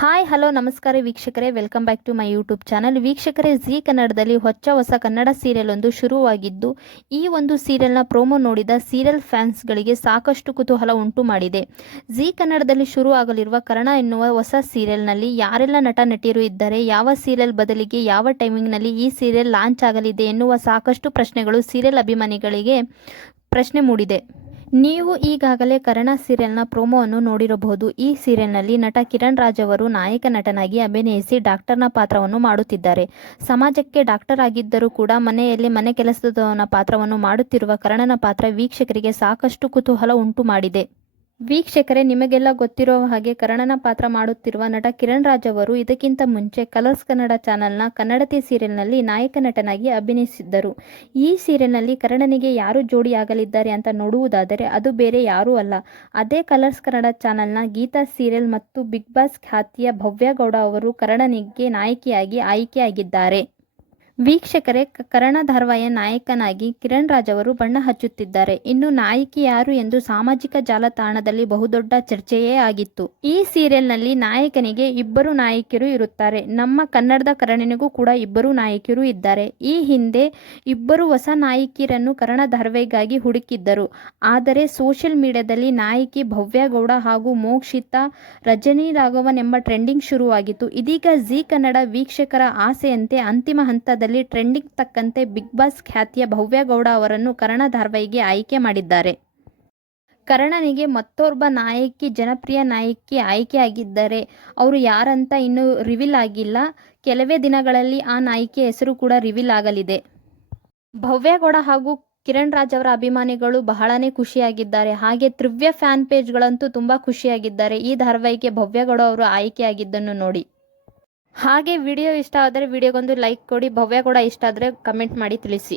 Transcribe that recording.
Hi hello ನಮಸ್ಕಾರ ವೀಕ್ಷಕರೇ, welcome back to my YouTube channel. ವೀಕ್ಷಕರೇ, ಜಿ ಕನ್ನಡದಲ್ಲಿ ಹೊಸ ಕನ್ನಡ ಸೀರಿಯಲ್ ಒಂದು ಶುರುವಾಗಿದ್ದು, ಈ ಒಂದು ಸೀರಿಯಲ್ನ ಪ್ರೋಮೋ ನೋಡಿದ ಸೀರಿಯಲ್ ಫ್ಯಾನ್ಸ್ಗಳಿಗೆ ಸಾಕಷ್ಟು ಕುತೂಹಲ ಉಂಟು ಮಾಡಿದೆ. ಜಿ ಕನ್ನಡದಲ್ಲಿ ಶುರು ಆಗಲಿರುವ ಕರ್ಣ ಎನ್ನುವ ಹೊಸ ಸೀರಿಯಲ್ನಲ್ಲಿ ಯಾರೆಲ್ಲ ನಟ ನಟಿಯರು ಇದ್ದಾರೆ, ಯಾವ ಸೀರಿಯಲ್ ಬದಲಿಗೆ ಯಾವ ಟೈಮಿಂಗ್ನಲ್ಲಿ ಈ ಸೀರಿಯಲ್ ಲಾಂಚ್ ಆಗಲಿದೆ ಎನ್ನುವ ಸಾಕಷ್ಟು ಪ್ರಶ್ನೆಗಳು ಸೀರಿಯಲ್ ಅಭಿಮಾನಿಗಳಿಗೆ ಪ್ರಶ್ನೆ ಮೂಡಿದೆ. ನೀವು ಈಗಾಗಲೇ ಕರ್ಣ ಸೀರಿಯಲ್ನ ಪ್ರೋಮೋವನ್ನು ನೋಡಿರಬಹುದು. ಈ ಸೀರಿಯಲ್ನಲ್ಲಿ ನಟ ಕಿರಣ್ ರಾಜ್ ಅವರು ನಾಯಕ ನಟನಾಗಿ ಅಭಿನಯಿಸಿ ಡಾಕ್ಟರ್ನ ಪಾತ್ರವನ್ನು ಮಾಡುತ್ತಿದ್ದಾರೆ. ಸಮಾಜಕ್ಕೆ ಡಾಕ್ಟರ್ ಆಗಿದ್ದರೂ ಕೂಡ ಮನೆಯಲ್ಲಿ ಮನೆ ಕೆಲಸದವನ ಪಾತ್ರವನ್ನು ಮಾಡುತ್ತಿರುವ ಕರ್ಣನ ಪಾತ್ರ ವೀಕ್ಷಕರಿಗೆ ಸಾಕಷ್ಟು ಕುತೂಹಲ ಉಂಟು ಮಾಡಿದೆ. ವೀಕ್ಷಕರೇ, ನಿಮಗೆಲ್ಲ ಗೊತ್ತಿರುವ ಹಾಗೆ ಕರ್ಣನ ಪಾತ್ರ ಮಾಡುತ್ತಿರುವ ನಟ ಕಿರಣ್ ರಾಜ್ ಅವರು ಇದಕ್ಕಿಂತ ಮುಂಚೆ ಕಲರ್ಸ್ ಕನ್ನಡ ಚಾನೆಲ್ನ ಕನ್ನಡತಿ ಸೀರಿಯಲ್ನಲ್ಲಿ ನಾಯಕ ನಟನಾಗಿ ಅಭಿನಯಿಸಿದ್ದರು. ಈ ಸೀರಿಯಲ್ನಲ್ಲಿ ಕರ್ಣನಿಗೆ ಯಾರು ಜೋಡಿ ಆಗಲಿದ್ದಾರೆ ಅಂತ ನೋಡುವುದಾದರೆ ಅದು ಬೇರೆ ಯಾರೂ ಅಲ್ಲ, ಅದೇ ಕಲರ್ಸ್ ಕನ್ನಡ ಚಾನೆಲ್ನ ಗೀತಾ ಸೀರಿಯಲ್ ಮತ್ತು ಬಿಗ್ ಬಾಸ್ ಖ್ಯಾತಿಯ ಭವ್ಯ ಗೌಡ ಅವರು ಕರ್ಣನಿಗೆ ನಾಯಕಿಯಾಗಿ ಆಯ್ಕೆಯಾಗಿದ್ದಾರೆ. ವೀಕ್ಷಕರೇ, ಕರ್ಣ ಧಾರಾವಾಹಿಯ ನಾಯಕನಾಗಿ ಕಿರಣ್ ರಾಜ್ ಅವರು ಬಣ್ಣ ಹಚ್ಚುತ್ತಿದ್ದಾರೆ. ಇನ್ನು ನಾಯಕಿ ಯಾರು ಎಂದು ಸಾಮಾಜಿಕ ಜಾಲತಾಣದಲ್ಲಿ ಬಹುದೊಡ್ಡ ಚರ್ಚೆಯೇ ಆಗಿತ್ತು. ಈ ಸೀರಿಯಲ್ನಲ್ಲಿ ನಾಯಕನಿಗೆ ಇಬ್ಬರು ನಾಯಕಿಯರು ಇರುತ್ತಾರೆ. ನಮ್ಮ ಕನ್ನಡದ ಕರ್ಣನಿಗೂ ಕೂಡ ಇಬ್ಬರು ನಾಯಕಿಯರು ಇದ್ದಾರೆ. ಈ ಹಿಂದೆ ಇಬ್ಬರು ಹೊಸ ನಾಯಕಿಯರನ್ನು ಕರ್ಣ ಧಾರಾವಾಹಿಗಾಗಿ ಹುಡುಕಿದ್ದರು. ಆದರೆ ಸೋಷಿಯಲ್ ಮೀಡಿಯಾದಲ್ಲಿ ನಾಯಕಿ ಭವ್ಯ ಗೌಡ ಹಾಗೂ ಮೋಕ್ಷಿತಾ ರಜನಿ ರಾಘವನ್ ಎಂಬ ಟ್ರೆಂಡಿಂಗ್ ಶುರುವಾಗಿತ್ತು. ಇದೀಗ ಜಿ ಕನ್ನಡ ವೀಕ್ಷಕರ ಆಸೆಯಂತೆ ಅಂತಿಮ ಹಂತದಲ್ಲಿ ಟ್ರೆಂಡಿಂಗ್ ತಕ್ಕಂತೆ ಬಿಗ್ ಬಾಸ್ ಖ್ಯಾತಿಯ ಭವ್ಯ ಗೌಡ ಅವರನ್ನು ಕರ್ಣ ಧಾರಾವಾಹಿಗೆ ಆಯ್ಕೆ ಮಾಡಿದ್ದಾರೆ. ಕರ್ಣನಿಗೆ ಮತ್ತೋರ್ವ ನಾಯಕಿ, ಜನಪ್ರಿಯ ನಾಯಕಿ ಆಯ್ಕೆಯಾಗಿದ್ದಾರೆ. ಅವರು ಯಾರಂತ ಇನ್ನೂ ರಿವೀಲ್ ಆಗಿಲ್ಲ. ಕೆಲವೇ ದಿನಗಳಲ್ಲಿ ಆ ನಾಯಕಿಯ ಹೆಸರು ಕೂಡ ರಿವೀಲ್ ಆಗಲಿದೆ. ಭವ್ಯ ಗೌಡ ಹಾಗೂ ಕಿರಣ್ ರಾಜ್ ಅವರ ಅಭಿಮಾನಿಗಳು ಬಹಳನೇ ಖುಷಿಯಾಗಿದ್ದಾರೆ. ಹಾಗೆ ತ್ರಿವ್ಯ ಫ್ಯಾನ್ ಪೇಜ್ಗಳಂತೂ ತುಂಬಾ ಖುಷಿಯಾಗಿದ್ದಾರೆ ಈ ಧಾರಾವಾಹಿಗೆ ಭವ್ಯ ಗೌಡ ಅವರು ಆಯ್ಕೆಯಾಗಿದ್ದನ್ನು ನೋಡಿ. ಹಾಗೆ ವಿಡಿಯೋ ಇಷ್ಟ ಆದರೆ ವಿಡಿಯೋಗೊಂದು ಲೈಕ್ ಕೊಡಿ. ಭವ್ಯ ಕೂಡ ಇಷ್ಟ ಆದರೆ ಕಮೆಂಟ್ ಮಾಡಿ ತಿಳಿಸಿ.